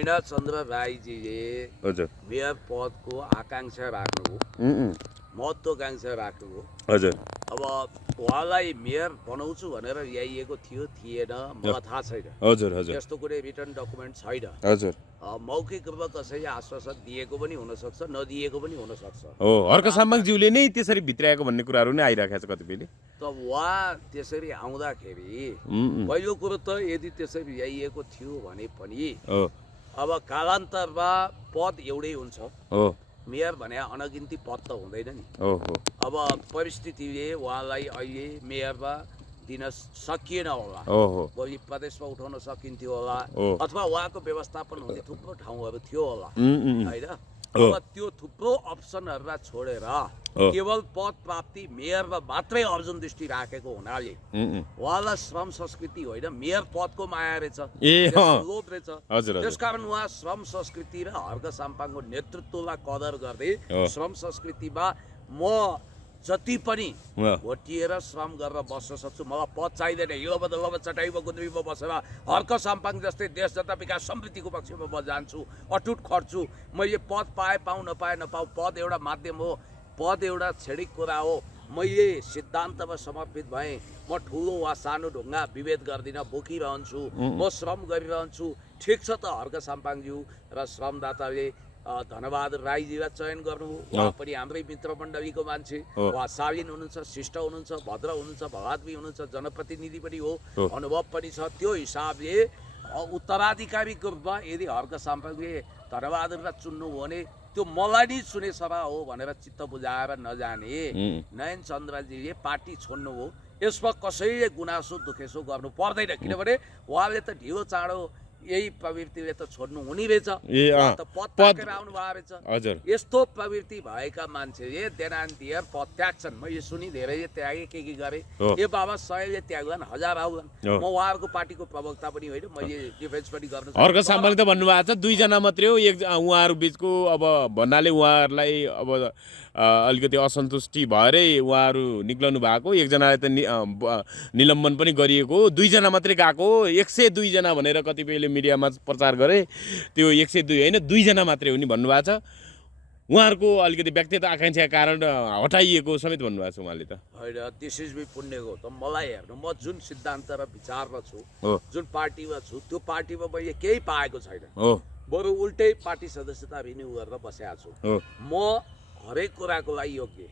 मैना चन्द्र राईजीले हजुर मेयर पदको आकाङ्क्षा राख्नुभयो, महत्त्वाकाङ्क्षा राख्नुभयो। हजुर अब उहाँलाई मेयर बनाउँछु भनेर ल्याइएको थियो थिएन मलाई थाहा छैन। हजुर हजुर त्यस्तो कुनै रिटर्न डकुमेन्ट छैन। हजुर मौखिक रूपमा कसैले आश्वासन दिएको पनि हुनसक्छ, नदिएको पनि हुनसक्छ। हो हर्क साम्बाङज्यूले नै त्यसरी भित्राएको भन्ने कुराहरू नै आइराखेको छ कतिपयले। त उहाँ त्यसरी आउँदाखेरि पहिलो कुरो त यदि त्यसरी ल्याइएको थियो भने पनि हो अब कालान्तरमा पद एउटै हुन्छ। हो मेयर भने अनगिन्ती पद त हुँदैन नि। हो हो अब परिस्थितिले उहाँलाई अहिले मेयरमा दिन सकिएन होला, हो हो भोलि प्रदेशमा उठाउन सकिन्थ्यो होला, हो। अथवा उहाँको व्यवस्थापन हुने थुप्रो ठाउँहरू थियो होला होइन। हो। अब त्यो थुप्रो अप्सनहरूलाई छोडेर केवल पद प्राप्ति मेयरमा मात्रै अर्जुन दृष्टि राखेको हुनाले उहाँलाई श्रम संस्कृति होइन मेयर पदको माया रहेछ, ए लोभ रहेछ। हजुर हजुर त्यसकारण उहाँ श्रम संस्कृति र हर्क साम्पाङको नेतृत्वलाई कदर गर्दै श्रम संस्कृतिमा म जति पनि भोटिएर श्रम गरेर बस्न सक्छु, मलाई पद चाहिँदैन। यो बदलमा चटाइमा गुन्द्रीमा बसेर हर्क साम्पाङ जस्तै देश जनता विकास समृद्धिको पक्षमा म जान्छु, अटुट खट्छु। मैले पद पाए पाऊँ नपाए नपाऊँ, पद एउटा माध्यम हो, पद एउटा क्षणिक कुरा हो। मैले सिद्धान्तमा समर्पित भएँ, म ठुलो वा सानो ढुङ्गा विभेद गर्दिनँ, बोकिरहन्छु, म श्रम गरिरहन्छु। ठिक छ त हर्क साम्पाङज्यू र श्रमदाताले धनबहादुर राईजीलाई चयन गर्नुभयो। उहाँ पनि हाम्रै मित्र मण्डलीको मान्छे, उहाँ शालीन हुनुहुन्छ, शिष्ट हुनुहुन्छ, भद्र हुनुहुन्छ, भगात्मी हुनुहुन्छ, जनप्रतिनिधि पनि हो, अनुभव पनि छ। त्यो हिसाबले उत्तराधिकारीको रूपमा यदि हर्क साम्पाङले धनबहादुरलाई चुन्नु हो भने त्यो मलाई नै चुने सभा हो भनेर चित्त बुझाएर नजाने नयन चन्द्रजीले पार्टी छोड्नु हो। यसमा कसैले गुनासो दुखेसो गर्नु पर्दैन, किनभने उहाँले त ढिलो चाँडो यही प्रवृत्तिले त छोड्नु हुने रहेछ, त पद ताकेर आउनु भएको रहेछ। यस्तो प्रवृत्ति भएका मान्छेले देनान्तियर पद त्याग्छन्। मैले सुनि धेरैले त्यागे, के गरे, ए बाबा 100ले त्याग्लान्, 1000 आउलान्। म उहाँहरूको पार्टीको प्रवक्ता पनि होइन, मैले डिफेन्स पनि गर्न सक्छु। हर्क साम्बाङले त भन्नुभएको छ 2 जना मात्रै हो, उहाँहरू बिचको अब भन्नाले उहाँहरूलाई अब अलिकति असन्तुष्टि भएरै उहाँहरू निक्लनु भएको, एकजनालाई त निलम्बन पनि गरिएको, 2 जना मात्रै गएको, 102 जना भनेर कतिपयले मिडियामा प्रचार गरे। त्यो 102 होइन, 2 जना मात्रै हो नि भन्नुभएको छ। उहाँहरूको अलिकति व्यक्तिगत आकाङ्क्षाका कारण हटाइएको समेत भन्नुभएको छ उहाँले त। होइन, दिस इज बी पुण्यको त मलाई हेर्नु, म जुन सिद्धान्त र विचारमा छु, जुन पार्टीमा छु, त्यो पार्टीमा मैले केही पाएको छैन, बरु उल्टै पार्टी सदस्यता रिन्यू गरेर बसेको छु। म हरेक कुराको लागि योग्य,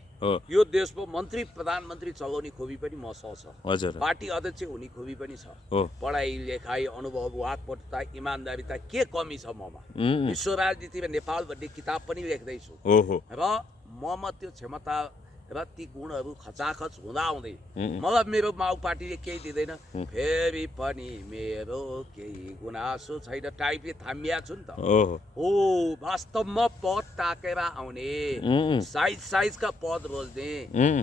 यो देशको मन्त्री प्रधानमन्त्री चलाउने खोबी पनि मसँग छ, पार्टी अध्यक्ष हुने खोबी पनि छ। पढाइ लेखाइ अनुभव वाकपटुता इमान्दारिता के कमी छ ममा? विश्व राजनीति र नेपाल भन्ने किताब पनि लेख्दैछु र ममा त्यो क्षमता र ती गुणहरू खचाखच हुँदाहुँदै मलाई मेरो माउ पार्टीले केही दिँदैन, फेरि पनि मेरो केही गुनासो छैन टाइपले थामिया छु नि त। हो, वास्तवमा पद ताकेर आउने, साइजका पद रोज्ने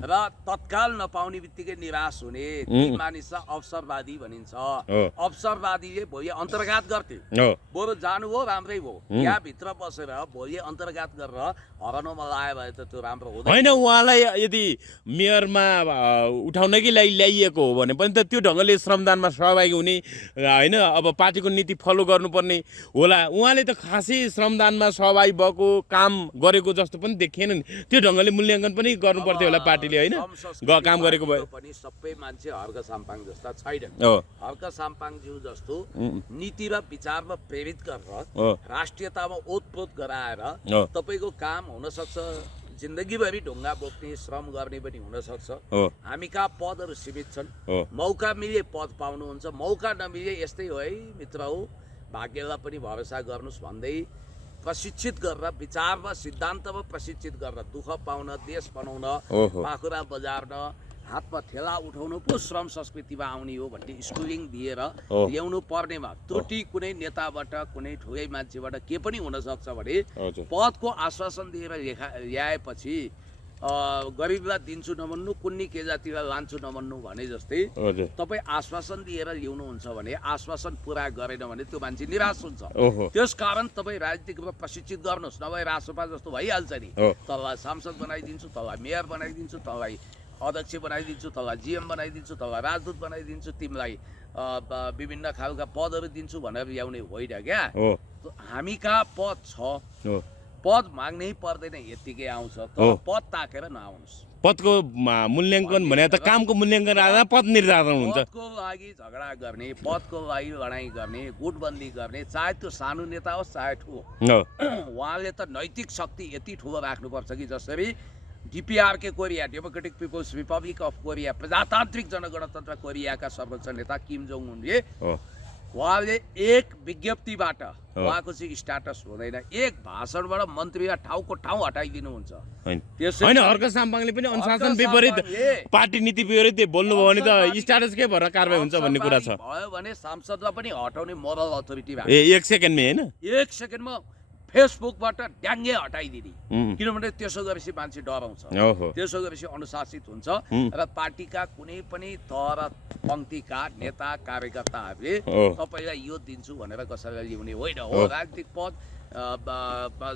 र तत्काल नपाउने बित्तिकै निराश हुने ती मानिसलाई अवसरवादी भनिन्छ। अवसरवादीले भोलि अन्तर्घात गर्थे, बरु जानुभयो राम्रै भयो, यहाँभित्र बसेर भोलि अन्तर्घात गरेर हराउनमा लाग्यो भने त त्यो राम्रो हुँदैन। उहाँलाई यदि मेयरमा उठाउनकै लागि ल्याइएको हो भने पनि त त्यो ढङ्गले श्रमदानमा सहभागी हुने होइन, अब पार्टीको नीति फलो गर्नुपर्ने होला। उहाँले त खासै श्रमदानमा सहभागी भएको काम गरेको जस्तो पनि देखिएन नि, त्यो ढङ्गले मूल्याङ्कन पनि गर्नुपर्थ्यो होला पार्टीले होइन, काम गरेको भए पनि। सबै मान्छे हर्क साम्पाङ जस्ता छैनन्। हर्क साम्पाङज्यू जस्तो नीति र विचारमा प्रेरित गरेर राष्ट्रियतामा ओतप्रोत गराएर तपाईँको काम हुनसक्छ, जिन्दगीभरि ढुङ्गा बोक्ने श्रम गर्ने पनि हुनसक्छ। हामी कहाँ पदहरू सीमित छन्, मौका मिले पद पाउनुहुन्छ, मौका नमिले यस्तै हो है मित्र हो, भाग्यलाई पनि भरोसा गर्नुहोस् भन्दै प्रशिक्षित गरेर विचारमा सिद्धान्तमा प्रशिक्षित गरेर दुःख पाउन, देश बनाउन, पाखुरा बजार्न, हातमा ठेला उठाउनु पो श्रम संस्कृतिमा आउने हो भन्ने स्कुलिङ दिएर ल्याउनु पर्नेमा त्रुटि कुनै नेताबाट कुनै ठुलै मान्छेबाट के पनि हुनसक्छ भने पदको आश्वासन दिएर ल्याएपछि गरिबलाई दिन्छु नभन्नु, कुन्नी के जातिलाई लान्छु नभन्नु भने जस्तै तपाईँ आश्वासन दिएर ल्याउनुहुन्छ भने आश्वासन पुरा गरेन भने त्यो मान्छे निराश हुन्छ। त्यस कारण तपाईँ राजनीतिक रूपमा प्रशिक्षित गर्नुहोस्, नभए रासोपा जस्तो भइहाल्छ नि, तँलाई सांसद बनाइदिन्छु, तँलाई मेयर बनाइदिन्छु, तँलाई अध्यक्ष बनाइदिन्छु, तँलाई जिएम बनाइदिन्छु, तँलाई राजदूत बनाइदिन्छु, तिमीलाई विभिन्न खालका पदहरू दिन्छु भनेर ल्याउने होइन क्या। हो हामी कहाँ पद छ, हो पद माग्नै पर्दैन, यत्तिकै आउँछ। तर पद ताकेर नआउनुहोस्। पदको मूल्याङ्कन भने त कामको मूल्याङ्कन आधा पद निर्धारण हुन्छ। पदको लागि झगडा गर्ने, पदको लागि लडाइँ गर्ने, गुटबन्दी गर्ने, चाहे त्यो सानो नेता होस् चाहे ठुलो, उहाँले त नैतिक शक्ति यति ठुलो राख्नुपर्छ कि जसरी DPRK Korea, Democratic People's Republic of Korea, प्रजातान्त्रिक जनगणतन्त्र कोरियाका सर्वोच्च नेता किम जोङ उनले उहाँले एक विज्ञप्तिबाट उहाँको चाहिँ स्ट्याटस हुँदैन, एक भाषणबाट मन्त्रीलाई ठाउँको ठाउँ हटाइदिनुहुन्छ। होइन, अर्क साम्पाङले पनि अनुशासन विपरीत पार्टी नीति विपरीत बोल्नुभयो भने त स्ट्याटस के भएर कारबाही हुन्छ भन्ने कुरा छ। भयो भने सांसदलाई पनि हटाउने मोरल अथोरिटी भएको। एक सेकेन्डमै होइन, एक सेकेन्डमा फेसबुकबाट ड्याङ्गे हटाइदिने, किनभने त्यसो गरेपछि मान्छे डराउँछ, त्यसो गरेपछि अनुशासित हुन्छ र पार्टीका कुनै पनि तह र पङ्क्तिका नेता कार्यकर्ताहरूले तपाईँलाई यो दिन्छु भनेर कसैलाई ल्याउने होइन हो। राजनीतिक पद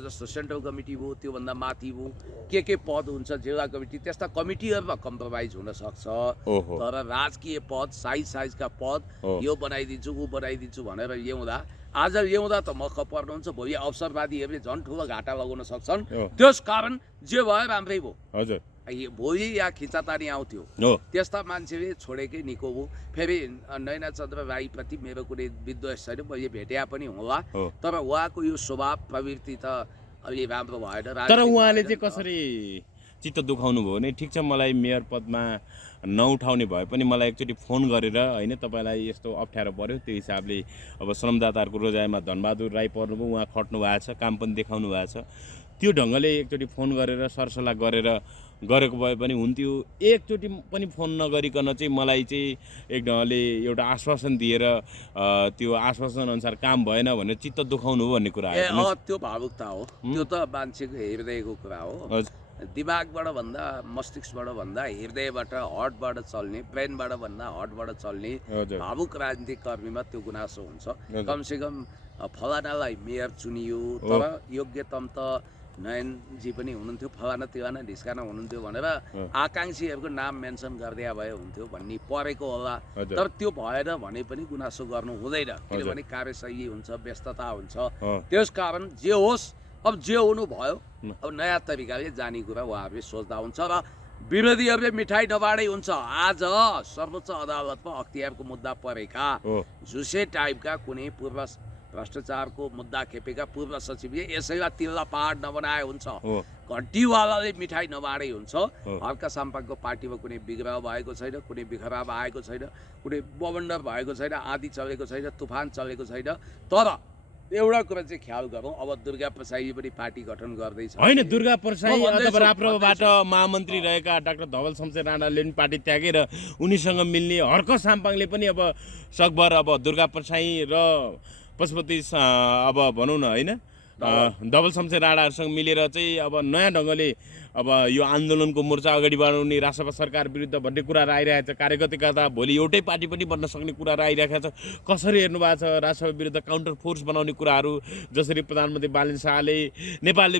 जस्तो सेन्ट्रल कमिटी भयो, त्योभन्दा माथि भयो, के पद हुन्छ, जिल्ला कमिटी, त्यस्ता कमिटीहरूमा कम्प्रोमाइज हुन सक्छ। तर राजकीय पद, साइजका पद यो बनाइदिन्छु ऊ बनाइदिन्छु भनेर ल्याउँदा, आज ल्याउँदा त मख पर्नुहुन्छ, भोलि अवसरवादीहरूले झन् ठुलो घाटा लगाउन सक्छन्। त्यस कारण जे भयो राम्रै भयो। हजुर, भोलि यहाँ खिचातानी आउँथ्यो, त्यस्ता मान्छेले छोडेकै निको भयो। फेरि नैना चन्द्र राईप्रति मेरो कुनै विद्वेष छैन, मैले भेट्या पनि होला, तर उहाँको यो स्वभाव प्रवृत्ति त अलि राम्रो भएन। तर उहाँले चाहिँ कसरी चित्त दुखाउनु भयो भने, ठिक छ मलाई मेयर पदमा नउठाउने भए पनि मलाई एकचोटि फोन गरेर होइन तपाईँलाई यस्तो अप्ठ्यारो पर्यो, त्यो हिसाबले अब श्रमदाताहरूको रोजाइमा धनबहादुर राई पर्नुभयो, उहाँ खट्नु भएको छ, काम पनि देखाउनु भएको छ, त्यो ढङ्गले एकचोटि फोन गरेर सरसल्लाह गरेर गरेको भए पनि हुन्थ्यो। एकचोटि पनि फोन नगरिकन चाहिँ मलाई चाहिँ एक ढङ्गले एउटा आश्वासन दिएर त्यो आश्वासन अनुसार काम भएन भनेर चित्त दुखाउनु हो भन्ने कुरा आयो। त्यो भावुकता हो, त्यो त मान्छेको हृदयको कुरा हो। दिमागबाट भन्दा, मस्तिष्कबाट भन्दा, हृदयबाट, हर्टबाट चल्ने, ब्रेनबाट भन्दा हर्टबाट चल्ने भावुक राजनीतिक कर्मीमा त्यो गुनासो हुन्छ। कमसेकम फलानालाई मेयर चुनियो, तर योग्यतम त नयनजी पनि हुनुहुन्थ्यो, फलाना तिलाना ढिस्काना हुनुहुन्थ्यो भनेर आकाङ्क्षीहरूको नाम मेन्सन गरिदिया भए हुन्थ्यो भन्ने परेको होला। तर त्यो भएन भने पनि गुनासो गर्नु हुँदैन, किनभने कार्यशैली हुन्छ, व्यस्तता हुन्छ। त्यस कारण जे होस्, अब जे हुनु भयो, अब नयाँ तरिकाले जाने कुरा उहाँहरूले सोच्दा हुन्छ र विरोधीहरूले मिठाई नबाडै हुन्छ। आज सर्वोच्च अदालतमा अख्तियारको मुद्दा परेका, झुसे टाइपका कुनै पूर्व भ्रष्टाचारको मुद्दा खेपेका पूर्व सचिवले यसैलाई तिल्ला पहाड नबनाए हुन्छ, घन्टीवालाले मिठाई नबाडै हुन्छ। हल्का साम्पाङको पार्टीमा कुनै विग्रह भएको छैन, कुनै बिखराव आएको छैन, कुनै बवन्डर भएको छैन, आँधी चलेको छैन, तुफान चलेको छैन। तर एउटा कुरा चाहिँ ख्याल गरौँ, अब दुर्गा प्रसाईले पनि पार्टी गठन गर्दैछ होइन। दुर्गा प्रसाई अथवा राप्रपाबाट महामन्त्री रहेका डाक्टर धवल शमशेर राणाले पनि पार्टी त्यागेर उनीसँग मिल्ने, हर्क साम्पाङले पनि अब सकभर अब दुर्गा प्रसाई र पशुपति अब भनौँ न होइन धवल शमशेर राणाहरूसँग मिलेर चाहिँ अब नयाँ ढङ्गले अब यो आन्दोलनको मोर्चा अगाडि बढाउने, राजसभा सरकार विरुद्ध भन्ने कुराहरू आइरहेको छ। कार्यकर्ता भोलि एउटै पार्टी पनि बन्न सक्ने कुराहरू आइरहेको छ। कसरी हेर्नु भएको छ राजसभा विरुद्ध काउन्टर फोर्स बनाउने कुराहरू, जसरी प्रधानमन्त्री बालन शाहले नेपालले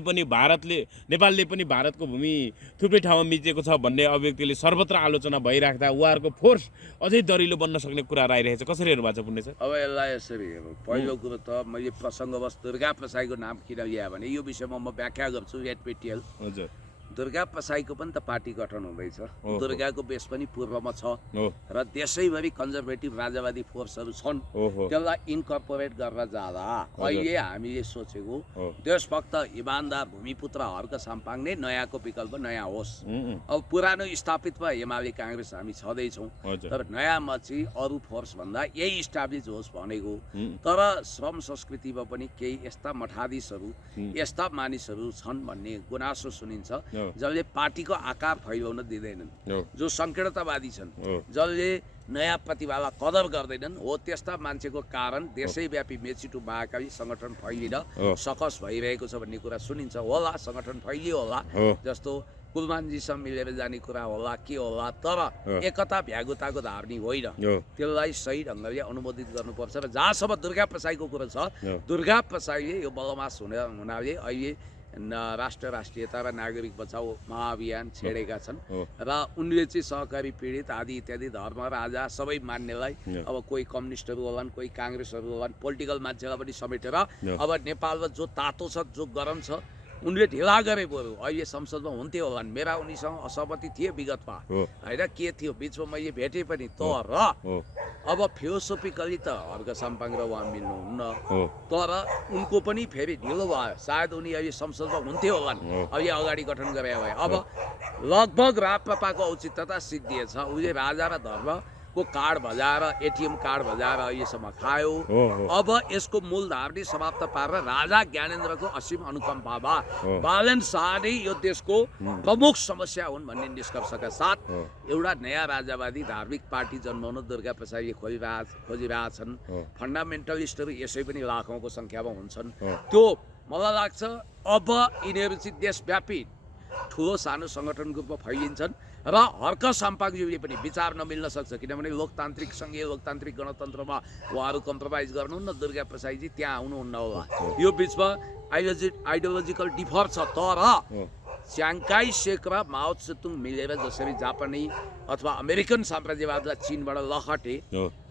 पनि भारतको भूमि थुप्रै ठाउँमा मिचेको छ भन्ने अभिव्यक्तिले सर्वत्र आलोचना भइराख्दा उहाँहरूको फोर्स अझै दरिलो बन्न सक्ने कुराहरू आइरहेको छ। कसरी हेर्नु भएको छ पुण्य सर? अब यसलाई यसरी हेरौँ, पहिलो कुरो त मैले प्रसङ्गवश दुर्गा प्रसाईको नाम किन ल्याएँ भने यो विषयमा म व्याख्या गर्छु। एडपिटिएल हजुर, दुर्गा प्रसाईको पनि त पार्टी गठन हुँदैछ, दुर्गाको बेस पनि पूर्वमा छ र देशैभरि कन्जर्भेटिभ राजावादी फोर्सहरू छन्। त्यसलाई इन्कर्पोरेट गरेर जाँदा अहिले हामीले सोचेको देशभक्त इमान्दार भूमिपुत्र हर्क साम्पाङ नै नयाँको विकल्प नयाँ होस्। अब पुरानो स्थापितमा एमाले काङ्ग्रेस हामी छँदैछौँ, तर नयाँमा चाहिँ अरू फोर्स भन्दा यही इस्टाब्लिस होस् भनेको। तर श्रम संस्कृतिमा पनि केही यस्ता मठाधीशहरू, यस्ता मानिसहरू छन् भन्ने गुनासो सुनिन्छ, जसले पार्टीको आकार फैलाउन दिँदैनन्, जो सङ्कीर्णतावादी छन्, जसले नयाँ प्रतिभालाई कदर गर्दैनन्। हो त्यस्ता मान्छेको कारण देशैव्यापी मेचिटु महाकाली सङ्गठन फैलिन सकस भइरहेको छ भन्ने कुरा सुनिन्छ। होला सङ्गठन फैलियो होला, जस्तो कुलमानजीसँग मिलेर जाने कुरा होला, के होला, तर एकता भ्यागुताको धारणी होइन। त्यसलाई सही ढङ्गले अनुमोदित गर्नुपर्छ। र जहाँसम्म दुर्गा प्रसाईको कुरो छ, दुर्गा प्रसाईले यो बलमास हुनाले अहिले राष्ट्र राष्ट्रियता र नागरिक बचाउ महाअभियान छेडेका छन् र उनले चाहिँ सहकारी पीडित आदि इत्यादि धर्म राजा सबै मान्नेलाई अब कोही कम्युनिस्टहरू होलान् कोही काङ्ग्रेसहरू होलान् पोलिटिकल मान्छेलाई पनि समेटेर अब नेपालमा जो तातो छ जो गरम छ उनले ढिला गरे बरु अहिले संसदमा हुन्थ्यो होलान् मेरा उनीसँग असहमति थिए विगतमा होइन के थियो बिचमा मैले भेटेँ पनि तर अब फिलोसोफिकली त हर्क साम्पाङ र उहाँ मिल्नुहुन्न तर उनको पनि फेरि ढिलो भयो सायद उनी अहिले संसदमा हुन्थ्यो होलान् अहिले अगाडि गठन गरे भए अब लगभग राप्रपाको औचित्यता सिद्धिएछ उसले राजा र धर्मको कार्ड बजाएर एटिएम कार्ड बजाएर अहिलेसम्म खायो अब यसको मूलधारले समाप्त पारेर राजा ज्ञानेन्द्रको असीम अनुकम्पामा बालन शाह नै यो देशको प्रमुख समस्या हुन् भन्ने निष्कर्षका साथ एउटा नयाँ राजावादी धार्मिक पार्टी जन्माउन दुर्गा प्रसादले खोजिरहेछन् फन्डामेन्टलिस्टहरू यसै पनि लाखौँको सङ्ख्यामा हुन्छन् त्यो मलाई लाग्छ अब यिनीहरू चाहिँ देशव्यापी ठुलो सानो सङ्गठनको रूपमा फैलिन्छन् र हर्क साम्पाङज्यूले पनि विचार नमिल्न सक्छ किनभने लोकतान्त्रिक सङ्घीय लोकतान्त्रिक गणतन्त्रमा उहाँहरू कम्प्रोमाइज गर्नुहुन्न दुर्गा प्रसादजी त्यहाँ आउनुहुन्न होला यो बिचमा आइडियोलोजिकल डिफर छ तर च्याङ्काई सेक र माओ त्से-तुङ मिलेर जसरी जापानी अथवा अमेरिकन साम्राज्यवादलाई चीनबाट लखटे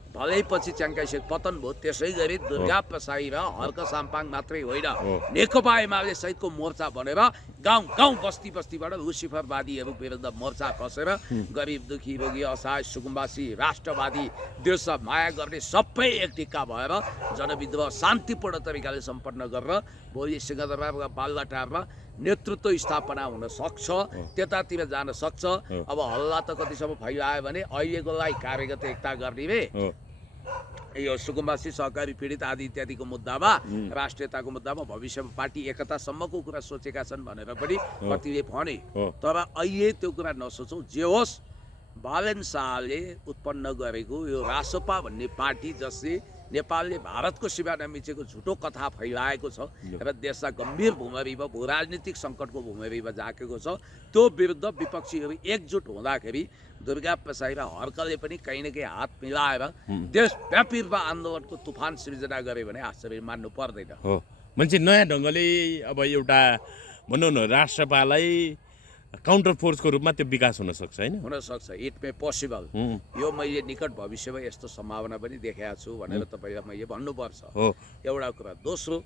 भलै पछि च्याङ्काई सेक पतन भयो त्यसै गरी दुर्गा प्रसाई र हर्क साम्पाङ मात्रै होइन नेकपा एमाले सहितको मोर्चा बनेर गाउँ गाउँ बस्ती बस्तीबाट लुसिफरवादीहरू विरुद्ध मोर्चा कसेर गरिब दुखी रोगी असहाय सुकुम्बासी राष्ट्रवादी देशमा माया गर्ने सबै एक टिक्का भएर जनविद्रोह शान्तिपूर्ण तरिकाले सम्पन्न गरेर भोलि सिंहदरबार वा बालुवाटारमा नेतृत्व स्थापना हुन सक्छ त्यतातिर जान सक्छ अब हल्ला त कतिसम्म फैलायो भने अहिलेकोलाई कार्यगत एकता गर्ने रे यो सुकुम्बासी सहकारी पीडित आदि इत्यादिको मुद्दामा राष्ट्रियताको मुद्दामा भविष्यमा पार्टी एकतासम्मको कुरा सोचेका छन् भनेर पनि कतिले भने तर अहिले त्यो कुरा नसोचौँ जे होस् बालन शाहले उत्पन्न गरेको यो रासपा भन्ने पार्टी जसले नेपालले भारतको सिमाना मिचेको झुटो कथा फैलाएको छ र देशलाई गम्भीर भूमिमा भू राजनीतिक सङ्कटको भूमिमा झाकेको छ त्यो विरुद्ध विपक्षीहरू एकजुट हुँदाखेरि दुर्गा प्रसाई र हर्कले पनि कहीँ न कहीँ हात मिलाएर देशव्यापी रूपमा आन्दोलनको तुफान सृजना गरे भने आश्चर्य मान्नु पर्दैन हो मान्छे नयाँ ढङ्गले अब एउटा भनौँ न राष्ट्रपालाई काउन्टर फोर्सको रूपमा त्यो विकास हुन सक्छ हैन हुन सक्छ इट मे पोसिबल यो मैले निकट भविष्यमा यस्तो सम्भावना पनि देखेको छु भनेर तपाईलाई मैले भन्नुपर्छ एउटा कुरा दोस्रो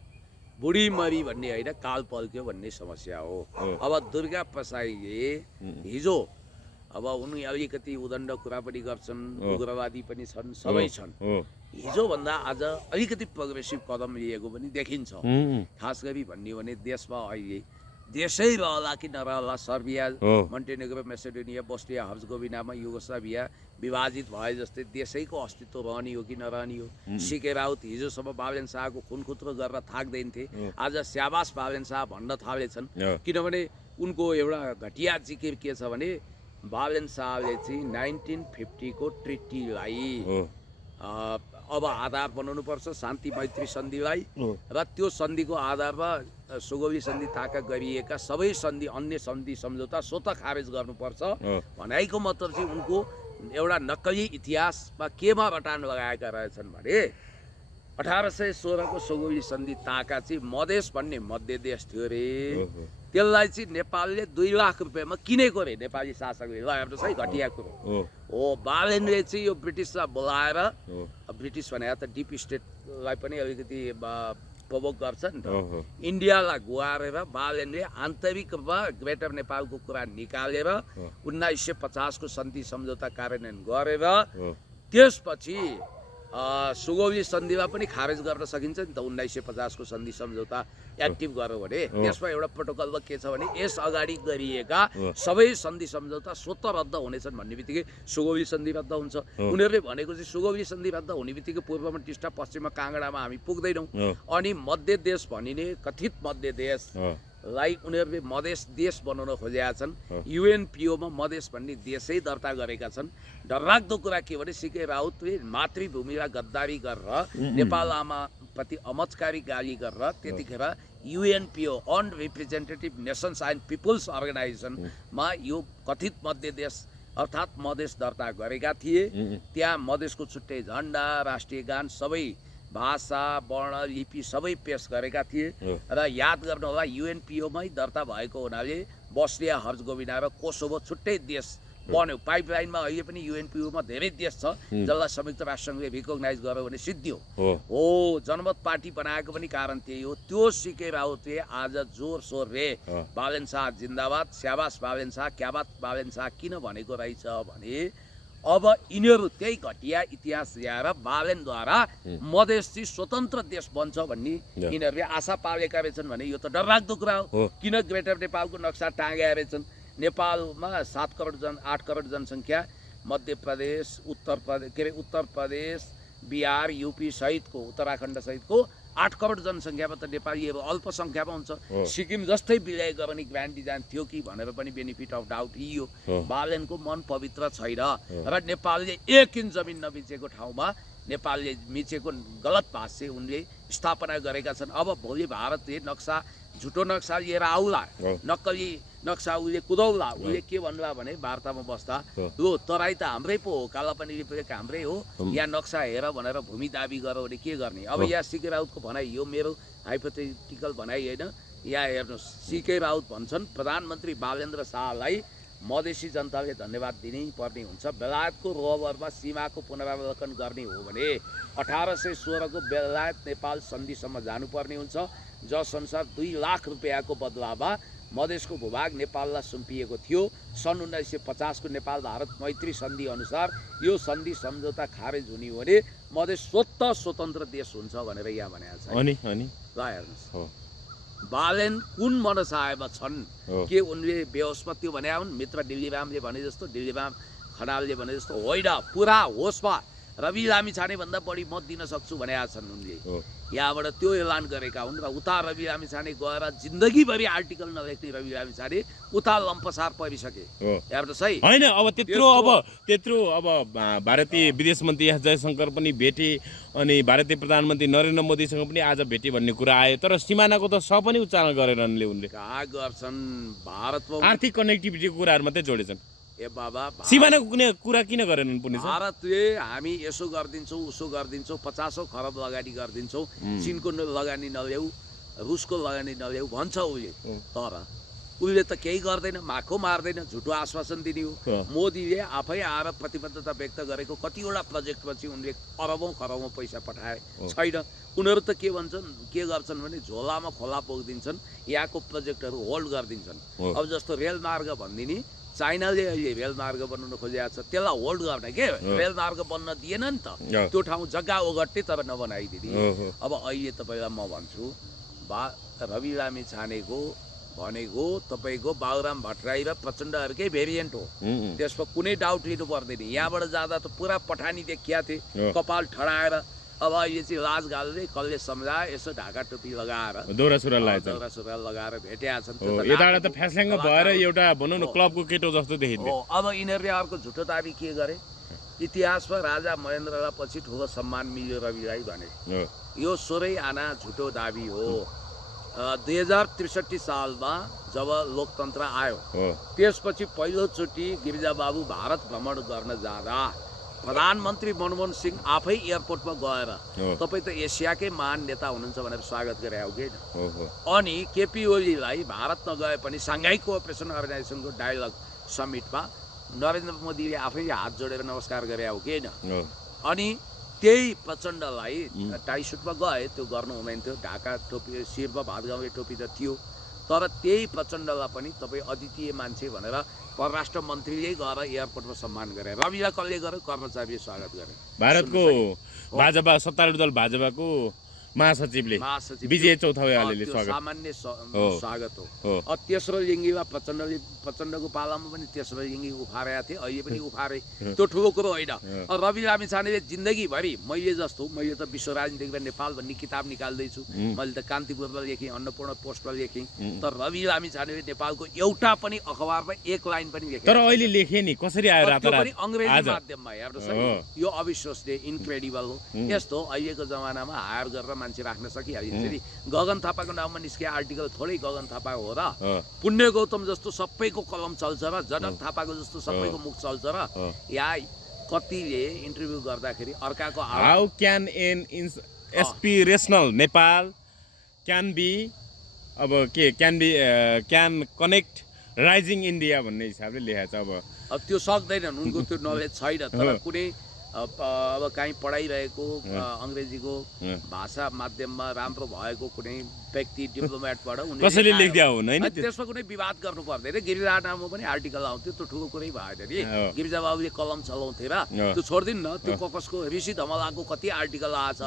बुढी मरी भन्ने होइन काल पल्क्यो भन्ने समस्या हो अब दुर्गा प्रसाईले हिजो अब उनी अलिकति उदण्ड कुरा पनि गर्छन् उग्रवादी पनि छन् सबै छन् हिजो भन्दा आज अलिकति प्रोग्रेसिभ कदम लिएको पनि देखिन्छ खास गरी भन्ने भने देशमा अहिले देशै रहला कि नरहला सर्बिया मन्टेनेग्रो मेसेडोनिया बोस्निया हर्जगोभिनामा युगोस्लाभिया विभाजित भए जस्तै देशैको अस्तित्व रहने हो कि नरहने हो सिके राउत हिजोसम्म बालन शाहको खुनखुत्रो गरेर थाक्दैन्थे आज स्याबास बालन शाह भन्न थालेछन् किनभने उनको एउटा घटिया जिकिर के छ भने बालन शाहले चाहिँ 1950 को ट्रिटीलाई अब आधार बनाउनु पर्छ शान्ति मैत्री सन्धिलाई र त्यो सन्धिको आधारमा सुगौली सन्धि ताका गरिएका सबै सन्धि अन्य सन्धि सम्झौता स्वतः खारेज गर्नुपर्छ भनाइको मतलब चाहिँ उनको एउटा नक्कली इतिहासमा केमा रटान लगाएका रहेछन् भने 1816 को सुगौली सन्धि ताका चाहिँ मधेस भन्ने मध्य देश थियो रे त्यसलाई चाहिँ नेपालले 2 लाख रुपियाँमा किनेको रे नेपाली शासकले ल हेर्नुहोस् है घटिया कुरो हो बालनले चाहिँ यो ब्रिटिसलाई बोलाएर ब्रिटिस भने त डिप स्टेटलाई पनि अलिकति प्रभोग गर्छ नि त इन्डियालाई गुहारेर बालनले आन्तरिक रूपमा ग्रेटर नेपालको कुरा निकालेर 1950 को सन्धि सम्झौता कार्यान्वयन गरेर त्यसपछि सुगौली सन्धिमा पनि खारेज गर्न सकिन्छ नि त 1950 को सन्धि सम्झौता एक्टिभ गर्यो भने त्यसमा एउटा प्रोटोकलमा के छ भने यस अगाडि गरिएका सबै सन्धि सम्झौता स्वतः रद्द हुनेछन् भन्ने बित्तिकै सुगौली सन्धि रद्द हुन्छ उनीहरूले भनेको चाहिँ सुगौली सन्धि रद्द हुने बित्तिकै पूर्वमा टिस्टा पश्चिममा काँगडामा हामी पुग्दैनौँ अनि मध्य देश भनिने कथित मध्य देशलाई उनीहरूले मधेस देश बनाउन खोजेका छन् युएनपिओमा मधेस भन्ने देशै दर्ता गरेका छन् डरलाग्दो कुरा के भने सिके राउतले मातृभूमिलाई गद्दारी गरेर नेपाल आमाप्रति अमचकारी गाली गरेर त्यतिखेर युएनपिओ अनरिप्रेजेन्टेटिभ नेसन्स एन्ड पिपुल्स अर्गनाइजेसनमा यो कथित मध्य देश अर्थात् मधेस दर्ता गरेका थिए त्यहाँ मधेसको छुट्टै झन्डा राष्ट्रिय गान सबै भाषा वर्ण लिपि सबै पेश गरेका थिए र याद गर्नुहोला युएनपिओमै दर्ता भएको हुनाले बस्निया हर्जगोभिना र कोसोभो छुट्टै देश बन्यो। पाइपलाइनमा अहिले पनि युएनपिओमा धेरै देश छ जसलाई संयुक्त राष्ट्रसङ्घले रिकगनाइज गर्यो भने सिद्धियो हो। जनमत पार्टी बनाएको पनि कारण त्यही हो। त्यो सिके राउतले आज जोर सोरले बालेन शाह जिन्दाबाद, स्याबास बालेन शाह, क्याबात बालेन शाह किन भनेको रहेछ भने अब यिनीहरू त्यही घटिया इतिहास ल्याएर बालेनद्वारा मधेस चाहिँ स्वतन्त्र देश बन्छ भन्ने यिनीहरूले आशा पालेका रहेछन् भने यो त डरलाग्दो कुरा हो। किन ग्रेटर नेपालको नक्सा टाँगेका रहेछन्। नेपालमा 8 करोड जनसङ्ख्या, मध्य प्रदेश, उत्तर प्रदेश, बिहार, युपी सहितको, उत्तराखण्ड सहितको 8 करोड जनसङ्ख्यामा त नेपालीहरू अल्पसङ्ख्यामा हुन्छ। सिक्किम जस्तै विलय गर्ने ग्रान्ड डिजाइन थियो कि भनेर पनि बेनिफिट अफ डाउट लिइयो। बालेनको मन पवित्र छैन र नेपालले 1 इन्च जमिन नबिचेको ठाउँमा नेपालले मिचेको गलत भाष्य उनले स्थापना गरेका छन्। अब भोलि भारतले नक्सा झुटो नक्सा लिएर आउला, नक्कली नक्सा उसले कुदाउला। उसले के भन्ला भने वार्तामा बस्दा यो तराई त हाम्रै पो हो, कालापानी रिपोर्ट हाम्रै हो, यहाँ नक्सा हेर भनेर भूमि दाबी गर्यो भने के गर्ने। अब यहाँ सिके राउतको भनाइ, यो मेरो हाइपोथेटिकल भनाइ होइन। यहाँ हेर्नुहोस्, सिके राउत भन्छन् प्रधानमन्त्री बालेन्द्र शाहलाई मधेसी जनताले धन्यवाद दिनै पर्ने हुन्छ। बेलायतको रोबरमा सीमाको पुनरावलोकन गर्ने हो भने 1816 को बेलायत नेपाल सन्धिसम्म जानुपर्ने हुन्छ, जसअनुसार 2 लाख रुपियाँको बदलामा मधेसको भूभाग नेपाललाई सुम्पिएको थियो। सन् 1950 को नेपाल भारत मैत्री सन्धि अनुसार यो सन्धि सम्झौता खारेज हुने हो भने मधेस स्वतन्त्र देश हुन्छ भनेर यहाँ भनेको छ। ल हेर्नुहोस्, बालेन कुन मनसायमा छन् के उनले बेहोसमा त्यो भने हुन्। मित्र डिल्लीरामले भने जस्तो, डिल्लीराम खनालले भने जस्तो होइन, पुरा होसमा रवि लामिछाने भन्दा बढी मत दिन सक्छु भनेका छन् उनले। यहाँबाट त्यो ऐलान गरेका हुन् र उता रवि लामिछाने गएर जिन्दगीभरि आर्टिकल नलेख्ने रवि लामिछाने उता लम्पसार परिसके। हेर्नुहोस् है, होइन अब त्यत्रो अब भारतीय विदेश मन्त्री एस जयशङ्कर पनि भेटे अनि भारतीय प्रधानमन्त्री नरेन्द्र मोदीसँग पनि आज भेटे भन्ने कुरा आयो, तर सिमानाको त स पनि उच्चारण गरेनन् उनले। कहाँ गर्छन्, भारतमा आर्थिक कनेक्टिभिटीको कुराहरू मात्रै जोडेछन्। ए बाबा, सिमानाको कुनै कुरा किन गरेनन् पुनि? भारतले हामी यसो गरिदिन्छौँ उसो गरिदिन्छौँ, 50औं खरब लगानी गरिदिन्छौँ, चिनको लगानी नल्याऊ, रुसको लगानी नल्याऊ भन्छ उसले, तर उसले त केही गर्दैन, माखो मार्दैन, झुटो आश्वासन दिने हो। मोदीले आफै आएर प्रतिबद्धता व्यक्त गरेको कतिवटा प्रोजेक्टपछि उनले अरबौँ खरबौँ पैसा पठाए छैन। उनीहरू त के भन्छन्, के गर्छन् भने झोलामा खोला पोखिदिन्छन्, यहाँको प्रोजेक्टहरू होल्ड गरिदिन्छन्। अब जस्तो रेलमार्ग भनिदिने, चाइनाले अहिले रेलमार्ग बनाउन खोजेको छ, त्यसलाई होल्ड गर्ने के, रेलमार्ग बन्न दिएन नि त, त्यो ठाउँ जग्गा ओगट्ने तर नबनाइदिने। अब अहिले तपाईँलाई म भन्छु, रवि लामिछानेको भनेको तपाईँको बाबुराम भट्टराई र प्रचण्डहरूकै भेरिएन्ट हो, त्यसमा कुनै डाउट लिनु पर्दैन। यहाँबाट जाँदा त पुरा पठानी देखिया थिए, कपाल ठडाएर। अब अहिले चाहिँ लाज गाल्दै कसले सम्झाए, यसो ढाका टोपी लगाएर दौरा सुरुवाल लगाएर भेटेका छन्। यताबाट त फ्यास्ल्याङ्ग भएर एउटा भनौँ न क्लबको केटो जस्तो देखिन्छ। अब यिनीहरूले अर्को झुटो दाबी के गरे, इतिहासमा राजा महेन्द्रलाई पछि ठुलो सम्मान मिल्यो रविलाई भने, यो सोरै आना झुटो दाबी हो। 2063 सालमा जब लोकतन्त्र आयो त्यसपछि पहिलोचोटि गिरिजाबाबु भारत भ्रमण गर्न जाँदा प्रधानमन्त्री मनमोहन सिंह आफै एयरपोर्टमा गएर तपाईँ त एसियाकै महान नेता हुनुहुन्छ भनेर स्वागत गरे हो कि। अनि केपी ओलीलाई भारत नगए पनि साङ्घाई कोअपरेसन अर्गनाइजेसनको डायलग समिटमा नरेन्द्र मोदीले आफैले हात जोडेर नमस्कार गरे हो कि। अनि त्यही प्रचण्डलाई टाई सुटमा गए, त्यो गर्नु हुँदैन थियो, ढाका टोपी शिरमा भातगाउँले टोपी त थियो, तर त्यही प्रचण्डलाई पनि तपाईँ अद्वितीय मान्छे भनेर परराष्ट्र मन्त्रीले गएर एयरपोर्टमा सम्मान गरे। रविलाई कसले गर्यो, कर्मचारीले स्वागत गरे। भारतको भाजपा सत्तारूढ दल भाजपाको महासचिवले विजय चौथावाले सामान्य स्वागत हो। तेस्रो लिङ्गीमा प्रचण्डको पालामा पनि तेस्रो लिङ्गी उफारेका थिए, अहिले पनि उफारे, त्यो ठुलो कुरो होइन। रवि लामिछानेले जिन्दगीभरि मैले त विश्व राजनीतिक नेपाल भन्ने किताब निकाल्दैछु, मैले त कान्तिपुरमा लेखेँ, अन्नपूर्ण पोस्टमा लेखेँ, तर रवि लामिछानेले नेपालको एउटा पनि अखबारमा एक लाइन पनि लेखेँ। तर अहिले लेखे नि कसरी आयो पनि अङ्ग्रेजी माध्यममा। हेर्नुहोस्, यो अविश्वसनीय इन्क्रेडिबल हो। यस्तो अहिलेको जमानामा हायर गरेर मान्छे राख्न सकिहाल्छ। गगन थापाको नाममा निस्के आर्टिकल थोरै गगन थापा हो र, पुण्य गौतम जस्तो सबैको कलम चल्छ र, जनक थापाको जस्तो सबैको मुख चल्छ र। यहाँ कतिले इन्टरभ्यू गर्दाखेरि अर्काको how can an aspirational Nepal can be अब के क्यान कनेक्ट राइजिङ इन्डिया भन्ने हिसाबले लेखेको छ। अब त्यो सक्दैनन्, उनको त्यो नलेज छैन। तर कुनै अब काहीँ पढाइरहेको अङ्ग्रेजीको भाषा माध्यममा राम्रो भएको कुनै व्यक्ति डिप्लोमेटबाट कसैले लेख्दिया हुन् हैन, त्यसमा कुनै विवाद गर्नु पर्दैन। गिरिजा नाममा पनि आर्टिकल आउँथ्यो, त्यो ठुलो कुरै भएन नि। गिरिजा बाबुले कलम चलाउँथे र त्यो छोडिदिनु न। त्यो कसको ऋषि धमलाको कति आर्टिकल आएछ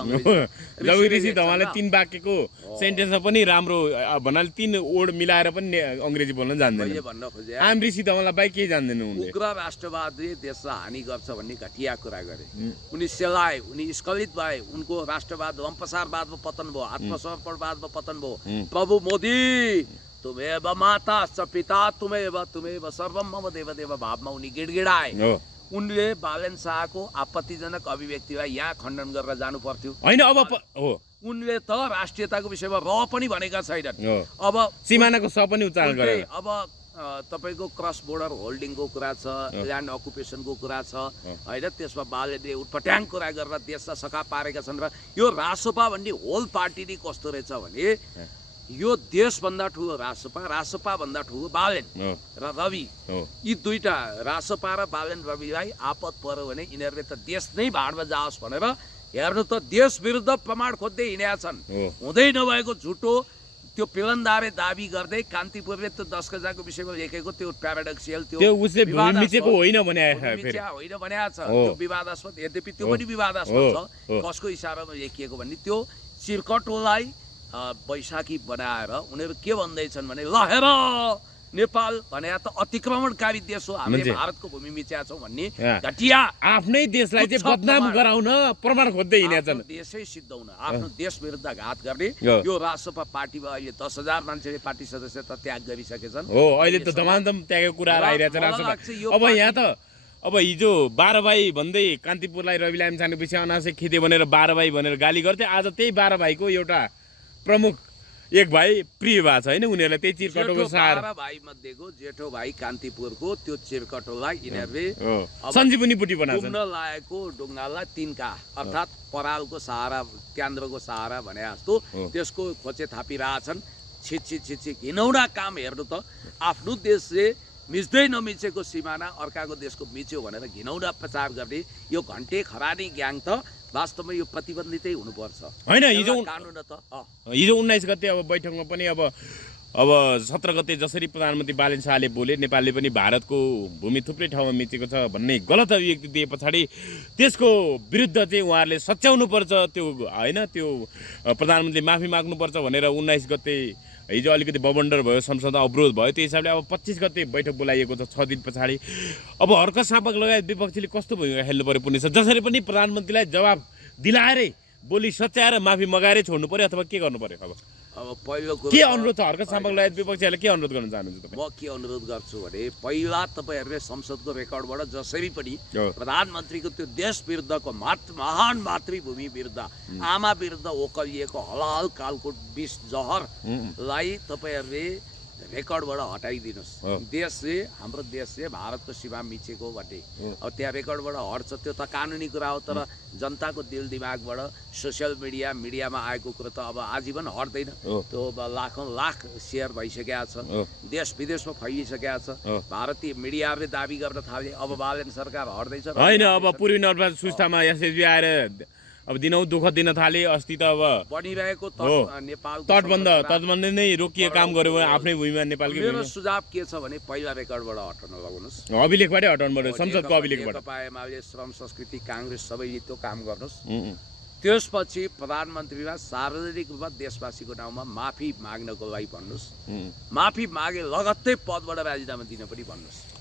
जब ऋषि धमलाले 3 वाक्यको सेन्टेन्समा पनि राम्रो भन्नाले 3 वर्ड मिलाएर पनि अङ्ग्रेजी बोल्न जान्दैन। भन्न खोजे आम ऋषि धमला बाहेक केही जान्दैन उनले। उग्र राष्ट्रवादले देशलाई हानि गर्छ भन्ने घटिया कुरा गरे। उनी सेलाए, उनी स्खलित भए। उनको राष्ट्रवाद लम्पसारवादमा पतन भयो, आत्मसमर्पणवादमा पतन भयो। प्रभु मोदी तुमेव माता च पिता तुमेव सर्वम मम देव देव भावमा उनी गिडगिडाए। उनले बालेन शाहको आपत्तिजनक अभिव्यक्तिलाई यहाँ खण्डन गरेर जानु पर्थ्यो हैन। अब हो उनले त राष्ट्रियताको विषयमा र पनि भनेका छैनन्। अब सीमानाको स पनि उच्चारण गरे। अब तपाईको क्रस बोर्डर होल्डिङको कुरा छ, ल्यान्ड अकुपेसनको कुरा छ हैन। त्यसमा बालेले उटपट्याङ कुरा गरेर देशलाई सखा पारेका छन्। र यो रासोपा भन्ने होल पार्टी नै कस्तो रहेछ भने यो देशभन्दा ठुलो रासोपा भन्दा ठुलो बालेन र रवि। यी दुईटा रासोपा र बालेन रविलाई आपत पर्यो भने यिनीहरूले त देश नै भाडमा जाओस् भनेर हेर्नु त देश विरुद्ध प्रमाण खोज्दै हिँडेका छन्। हुँदै नभएको झुटो त्यो पिलनदारे दाबी गर्दै कान्तिपुरले त्यो 10 गजाको विषयमा लेखेको त्यो प्याराडक्सियल त्यो उसले मिचेको होइन भने होइन भनेको छ। त्यो विवादास्पद, यद्यपि त्यो पनि विवादास्पद छ कसको इशारामा लेखिएको भन्ने। त्यो चिरकटोलाई बैशाखी बनाएर उनीहरू के भन्दैछन् भने ल हेर नेपाल भने त अतिक्रमणकारी देश हो, हामीले भारतको भूमि मिच्या छौँ भन्ने घटिया आफ्नै देशलाई चाहिँ बदनाम गराउन प्रमाण खोज्दै हिँडेछन्। देशै सिद्धाउन, आफ्नो देश विरुद्ध घात गर्ने यो रासोपा पार्टीमा अहिले 10,000 मान्छेले पार्टी सदस्यता त्याग गरिसकेछन्। हो अहिले त दमादम त्यागेको कुराहरू आइरहेछ रासोपा। अब यहाँ त अब हिजो 12 भाइ भन्दै कान्तिपुरलाई रवि लामिछाने पछि अनावश्यक खिदे भनेर 12 भाइ भनेर गाली गर्थे। आज त्यही 12 भाइको एउटा प्रमुख एक भाइ प्रिय भएको छ हैन। उनीहरूलाई त्यही चिरकटोको सार 12 भाइ मध्येको जेठो भाइ कान्तिपुरको त्यो चिरकटोलाई यिनीहरूले सञ्जीवनी बुटी बनाउँछन्। घुम्न लागेको ढुङ्गालाई तिनका अर्थात् परालको सहारा, क्यान्द्रको सहारा भने जस्तो त्यसको खोचे थापिरहेछन्। छिछि घिनौना काम। हेर्नु त आफ्नो देशले मिच्दै नमिचेको सिमाना अर्काको देशको मिच्यो भनेर घिनौना प्रचार गर्ने यो घन्टे खरानी ग्याङ त वास्तवमा यो प्रतिबन्धितै हुनुपर्छ हैन। हिजो कानुन त 19 गते अब बैठकमा पनि अब 17 गते जसरी प्रधानमन्त्री बालेन शाहले बोले नेपालले पनि भारतको भूमि थुप्रै ठाउँमा मिचेको छ भन्ने गलत अभिव्यक्ति दिए पछाडि त्यसको विरुद्ध चाहिँ उहाँहरूले सच्याउनु पर्छ। त्यो हैन, त्यो प्रधानमन्त्रीले माफी माग्नुपर्छ भनेर 19 गते हिजो अलिकति बबन्डर भयो, संसद अवरोध भयो। त्यो हिसाबले अब 25 गते बैठक बोलाइएको छ 6 दिन पछाडि। अब हर्क सापक लगायत विपक्षीले कस्तो भूमिका खेल्नु पर्यो पुग्नेछ? जसरी पनि प्रधानमन्त्रीलाई जवाब दिलाएरै बोली सच्याएर माफी मगाएरै छोड्नु पर्यो अथवा के गर्नु पर्यो? अब पहिलो के अनुरोध छ हर्क सापक लगायत विपक्षीहरूले के अनुरोध गर्न चाहनुहुन्छ तपाईँ? म के अनुरोध गर्छु भने पहिला तपाईँहरूले संसदको रेकर्डबाट जसरी पनि प्रधानमन्त्रीको त्यो देश विरुद्धको महान मातृभूमि विरुद्ध, आमा विरुद्ध ओकलिएको हलाल कालको विष जहरलाई तपाईँहरूले रेकर्डबाट हटाइदिनुहोस्। देशले, हाम्रो देशले भारतको सीमा मिचेको भन्ने अब त्यहाँ रेकर्डबाट हट्छ। त्यो त कानुनी कुरा हो। तर जनताको दिल दिमागबाट सोसियल मिडियामा आएको कुरो त अब आजीवन हट्दैन। त्यो लाखौँ लाख सेयर भइसकेका छ, देश विदेशमा फैलिसकेका छ। भारतीय मिडियाहरूले दाबी गर्न थाले अब बालेन सरकार हट्दैछ होइन। अब पूर्वी नर्मदा सुस्तामा एसएसबी आएर अब दिनौ दुःख दिन थाले। अस्ति त अब बनिरहेको नेपाल तटबन्ध नै रोकिए काम गर्यो भने आफ्नै भूमिमा नेपालको। मेरो सुझाव के छ भने पहिला रेकर्डबाट हटाउन लगाउनुहोस्, अभिलेखबाटै हटाउनु पर्यो, संसदको अभिलेखबाट। एमाले, श्रम संस्कृति, काङ्ग्रेस सबैले त्यो काम गर्नुहोस्। त्यसपछि प्रधानमन्त्रीलाई सार्वजनिक रूपमा देशवासीको नाउँमा माफी माग्नको लागि भन्नुहोस्। माफी मागे लगत्तै पदबाट राजीनामा दिन पनि भन्नुहोस्।